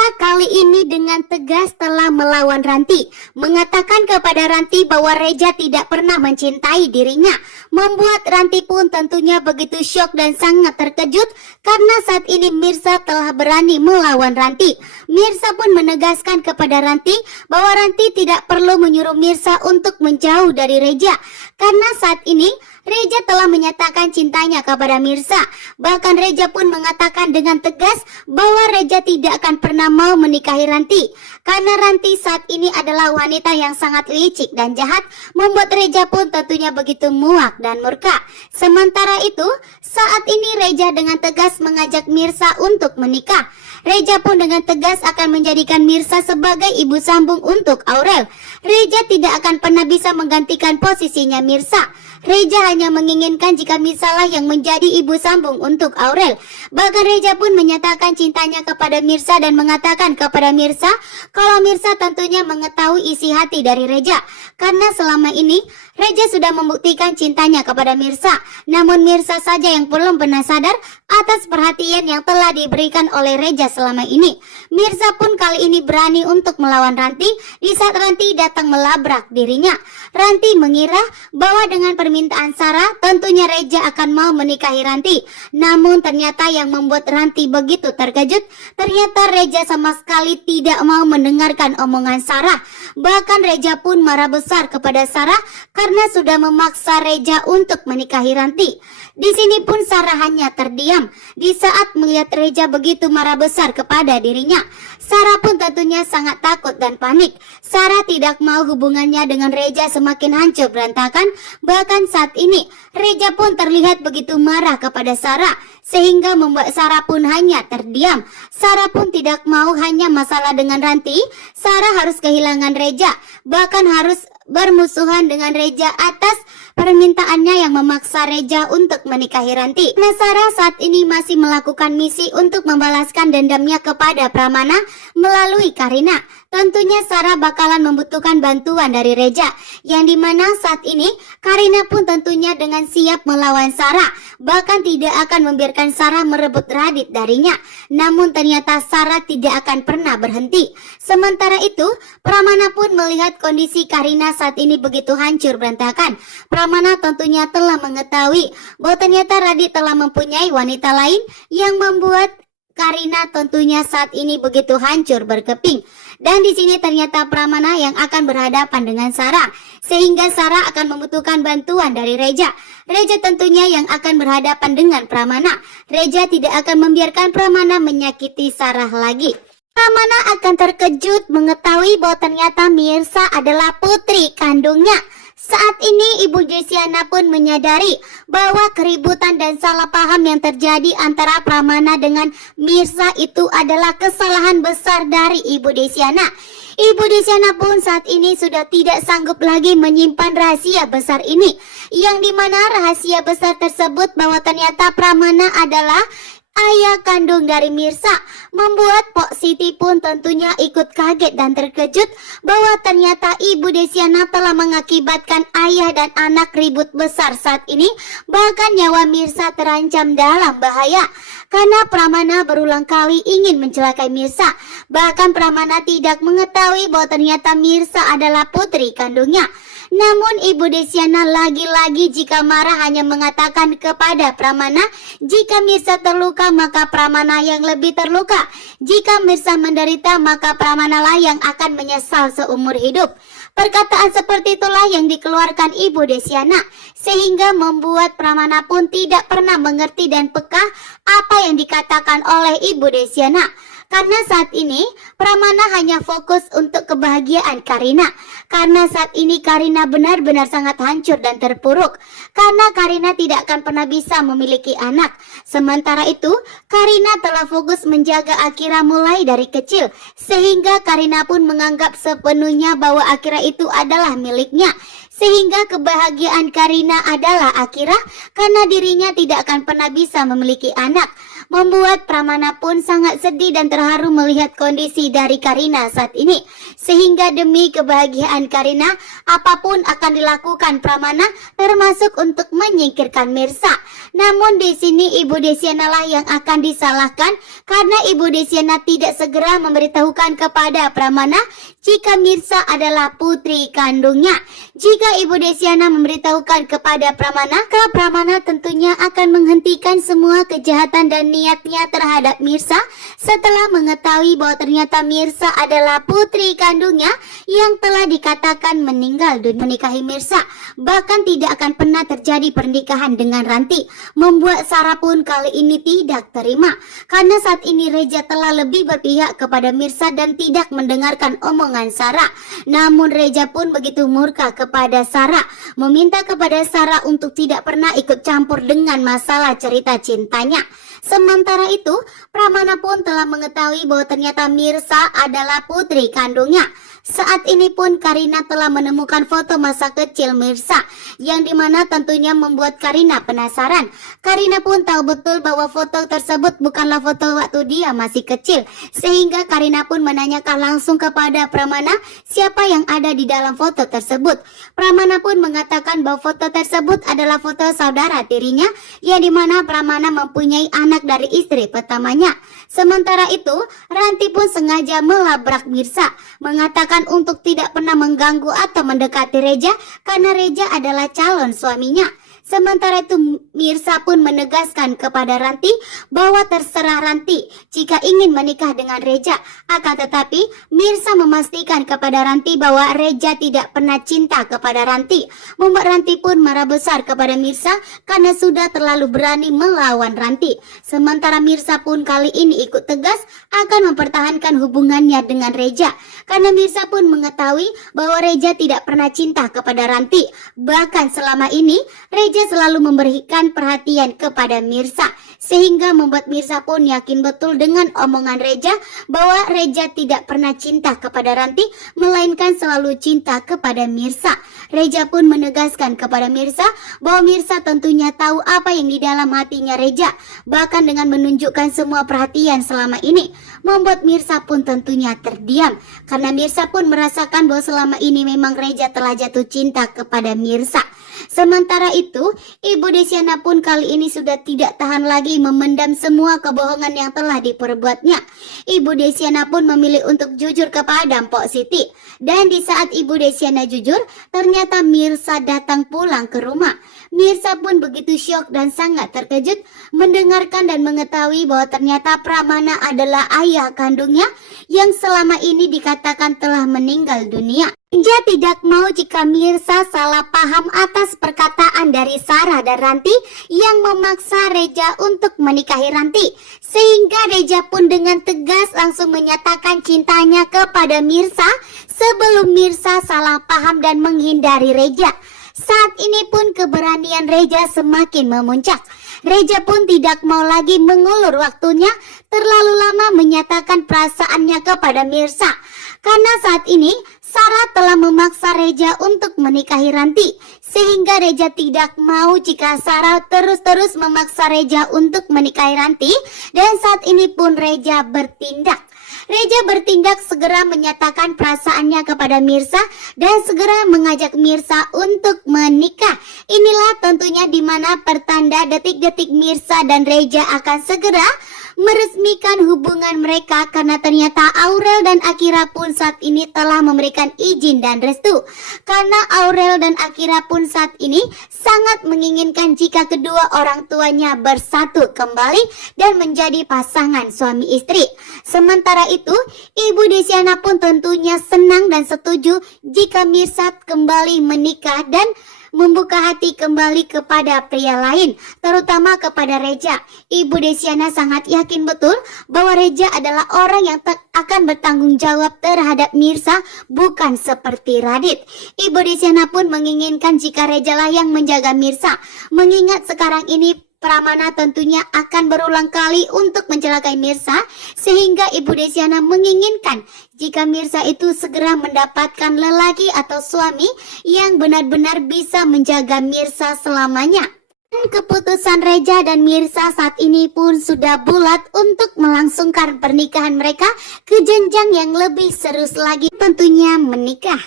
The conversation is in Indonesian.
Mirsa kali ini dengan tegas telah melawan Ranti, mengatakan kepada Ranti bahwa Reja tidak pernah mencintai dirinya, membuat Ranti pun tentunya begitu syok dan sangat terkejut karena saat ini Mirsa telah berani melawan Ranti. Mirsa pun menegaskan kepada Ranti bahwa Ranti tidak perlu menyuruh Mirsa untuk menjauh dari Reja, karena saat ini Reja telah menyatakan cintanya kepada Mirsa. Bahkan Reja pun mengatakan dengan tegas bahwa Reja tidak akan pernah mau menikahi Ranti, karena Ranti saat ini adalah wanita yang sangat licik dan jahat, membuat Reja pun tentunya begitu muak dan murka. Sementara itu, saat ini Reja dengan tegas mengajak Mirsa untuk menikah. Reja pun dengan tegas akan menjadikan Mirsa sebagai ibu sambung untuk Aurel. Reja tidak akan pernah bisa menggantikan posisinya Mirsa. Reja hanya menginginkan jika Mirsa lah yang menjadi ibu sambung untuk Aurel. Bahkan Reja pun menyatakan cintanya kepada Mirsa dan mengatakan kepada Mirsa kalau Mirsa tentunya mengetahui isi hati dari Reja, karena selama ini Reja sudah membuktikan cintanya kepada Mirsa. Namun Mirsa saja yang belum pernah sadar atas perhatian yang telah diberikan oleh Reja selama ini. Mirsa pun kali ini berani untuk melawan Ranti di saat Ranti datang melabrak dirinya. Ranti mengira bahwa dengan permintaan Sarah tentunya Reja akan mau menikahi Ranti. Namun ternyata yang membuat Ranti begitu terkejut, ternyata Reja sama sekali tidak mau mendengarkan omongan Sarah. Bahkan Reja pun marah besar kepada Sarah karena sudah memaksa Reja untuk menikahi Ranti. Di sini pun Sarah hanya terdiam di saat melihat Reja begitu marah besar kepada dirinya. Sarah pun tentunya sangat takut dan panik. Sarah tidak mau hubungannya dengan Reja semakin hancur berantakan. Bahkan saat ini Reja pun terlihat begitu marah kepada Sarah, sehingga membuat Sarah pun hanya terdiam. Sarah pun tidak mau hanya masalah dengan Ranti. Sarah harus kehilangan Reja, bahkan harus bermusuhan dengan Reja atas permintaannya yang memaksa Reja untuk menikahi Ranti. Nah, Sarah saat ini masih melakukan misi untuk membalaskan dendamnya kepada Pramana melalui Karina. Tentunya Sarah bakalan membutuhkan bantuan dari Reja, yang dimana saat ini Karina pun tentunya dengan siap melawan Sarah, bahkan tidak akan membiarkan Sarah merebut Radit darinya. Namun ternyata Sarah tidak akan pernah berhenti. Sementara itu, Pramana pun melihat kondisi Karina saat ini begitu hancur berantakan. Pramana tentunya telah mengetahui bahwa ternyata Radit telah mempunyai wanita lain yang membuat Karina tentunya saat ini begitu hancur berkeping. Dan di sini ternyata Pramana yang akan berhadapan dengan Sarah, sehingga Sarah akan membutuhkan bantuan dari Reja. Reja tentunya yang akan berhadapan dengan Pramana. Reja tidak akan membiarkan Pramana menyakiti Sarah lagi. Pramana akan terkejut mengetahui bahwa ternyata Mirsa adalah putri kandungnya. Saat ini Ibu Jesiana pun menyadari bahwa keributan dan salah paham yang terjadi antara Pramana dengan Mirsa itu adalah kesalahan besar dari Ibu Jesiana. Ibu Jesiana pun saat ini sudah tidak sanggup lagi menyimpan rahasia besar ini, yang dimana rahasia besar tersebut bahwa ternyata Pramana adalah ayah kandung dari Mirsa, membuat Pok Siti pun tentunya ikut kaget dan terkejut bahwa ternyata Ibu Desiana telah mengakibatkan ayah dan anak ribut besar saat ini. Bahkan nyawa Mirsa terancam dalam bahaya karena Pramana berulang kali ingin mencelakai Mirsa. Bahkan Pramana tidak mengetahui bahwa ternyata Mirsa adalah putri kandungnya. Namun Ibu Desiana lagi-lagi jika marah hanya mengatakan kepada Pramana, jika Mirsa terluka maka Pramana yang lebih terluka. Jika Mirsa menderita maka Pramana lah yang akan menyesal seumur hidup. Perkataan seperti itulah yang dikeluarkan Ibu Desiana, sehingga membuat Pramana pun tidak pernah mengerti dan peka apa yang dikatakan oleh Ibu Desiana. Karena saat ini Pramana hanya fokus untuk kebahagiaan Karina. Karena saat ini Karina benar-benar sangat hancur dan terpuruk. Karena Karina tidak akan pernah bisa memiliki anak. Sementara itu Karina telah fokus menjaga Akira mulai dari kecil, sehingga Karina pun menganggap sepenuhnya bahwa Akira itu adalah miliknya. Sehingga kebahagiaan Karina adalah Akira, karena dirinya tidak akan pernah bisa memiliki anak. membuat Pramana pun sangat sedih dan terharu melihat kondisi dari Karina saat ini. Sehingga demi kebahagiaan Karina, apapun akan dilakukan Pramana, termasuk untuk menyingkirkan Mirsa. Namun di sini Ibu Desyana lah yang akan disalahkan karena Ibu Desyana tidak segera memberitahukan kepada Pramana jika Mirsa adalah putri kandungnya. Jika Ibu Desyana memberitahukan kepada Pramana tentunya akan menghentikan semua kejahatan dan niatnya terhadap Mirsa setelah mengetahui bahwa ternyata Mirsa adalah putri kandungnya yang telah dikatakan meninggal dunia. Menikahi Mirsa bahkan tidak akan pernah terjadi pernikahan dengan Ranti, membuat Sarah pun kali ini tidak terima karena saat ini Reja telah lebih berpihak kepada Mirsa dan tidak mendengarkan omongan Sarah. Namun Reja pun begitu murka kepada Sarah, meminta kepada Sarah untuk tidak pernah ikut campur dengan masalah cerita cintanya. Sementara itu, Pramana pun telah mengetahui bahwa ternyata Mirsa adalah putri kandungnya. Saat ini pun Karina telah menemukan foto masa kecil Mirsa, yang dimana tentunya membuat Karina penasaran. Karina pun tahu betul bahwa foto tersebut bukanlah foto waktu dia masih kecil, sehingga Karina pun menanyakan langsung kepada Pramana siapa yang ada di dalam foto tersebut. Pramana pun mengatakan bahwa foto tersebut adalah foto saudara tirinya, yang dimana Pramana mempunyai anak dari istri pertamanya. Sementara itu, Ranti pun sengaja melabrak Mirsa, mengatakan untuk tidak pernah mengganggu atau mendekati Reja karena Reja adalah calon suaminya. Sementara itu Mirsa pun menegaskan kepada Ranti bahwa terserah Ranti jika ingin menikah dengan Reja. Akan tetapi Mirsa memastikan kepada Ranti bahwa Reja tidak pernah cinta kepada Ranti. Membuat Ranti pun marah besar kepada Mirsa karena sudah terlalu berani melawan Ranti. Sementara Mirsa pun kali ini ikut tegas akan mempertahankan hubungannya dengan Reja. Karena Mirsa pun mengetahui bahwa Reja tidak pernah cinta kepada Ranti. Bahkan selama ini Reja selalu memberikan perhatian kepada Mirsa, sehingga membuat Mirsa pun yakin betul dengan omongan Reja bahwa Reja tidak pernah cinta kepada Ranti, melainkan selalu cinta kepada Mirsa. Reja pun menegaskan kepada Mirsa bahwa Mirsa tentunya tahu apa yang di dalam hatinya Reja, bahkan dengan menunjukkan semua perhatian selama ini, membuat Mirsa pun tentunya terdiam, karena Mirsa pun merasakan bahwa selama ini memang Reja telah jatuh cinta kepada Mirsa. Sementara itu, Ibu Desyana pun kali ini sudah tidak tahan lagi memendam semua kebohongan yang telah diperbuatnya. Ibu Desyana pun memilih untuk jujur kepada Mpok Siti. Dan di saat Ibu Desyana jujur, ternyata Mirsa datang pulang ke rumah. Mirsa pun begitu syok dan sangat terkejut mendengarkan dan mengetahui bahwa ternyata Pramana adalah ayah kandungnya yang selama ini dikatakan telah meninggal dunia. Reja tidak mau jika Mirsa salah paham atas perkataan dari Sarah dan Ranti yang memaksa Reja untuk menikahi Ranti. Sehingga Reja pun dengan tegas langsung menyatakan cintanya kepada Mirsa sebelum Mirsa salah paham dan menghindari Reja. Saat ini pun keberanian Reja semakin memuncak. Reja pun tidak mau lagi mengulur waktunya terlalu lama menyatakan perasaannya kepada Mirsa. Karena saat ini Sarah telah memaksa Reja untuk menikahi Ranti, sehingga Reja tidak mau jika Sarah terus-terus memaksa Reja untuk menikahi Ranti, dan saat ini pun Reja bertindak. Reja bertindak segera menyatakan perasaannya kepada Mirsa dan segera mengajak Mirsa untuk menikah. Inilah tentunya di mana pertanda detik-detik Mirsa dan Reja akan segera meresmikan hubungan mereka, karena ternyata Aurel dan Akira pun saat ini telah memberikan izin dan restu. Karena Aurel dan Akira pun saat ini sangat menginginkan jika kedua orang tuanya bersatu kembali dan menjadi pasangan suami istri. Sementara itu, Ibu Desyana pun tentunya senang dan setuju jika Mirsa kembali menikah dan membuka hati kembali kepada pria lain, terutama kepada Reja. Ibu Desyana sangat yakin betul bahwa Reja adalah orang yang akan bertanggung jawab terhadap Mirsa, bukan seperti Radit. Ibu Desyana pun menginginkan jika Reja lah yang menjaga Mirsa, mengingat sekarang ini Pramana tentunya akan berulang kali untuk mencelakai Mirsa, sehingga Ibu Desyana menginginkan jika Mirsa itu segera mendapatkan lelaki atau suami yang benar-benar bisa menjaga Mirsa selamanya. Keputusan Reza dan Mirsa saat ini pun sudah bulat untuk melangsungkan pernikahan mereka ke jenjang yang lebih serius lagi, tentunya menikah.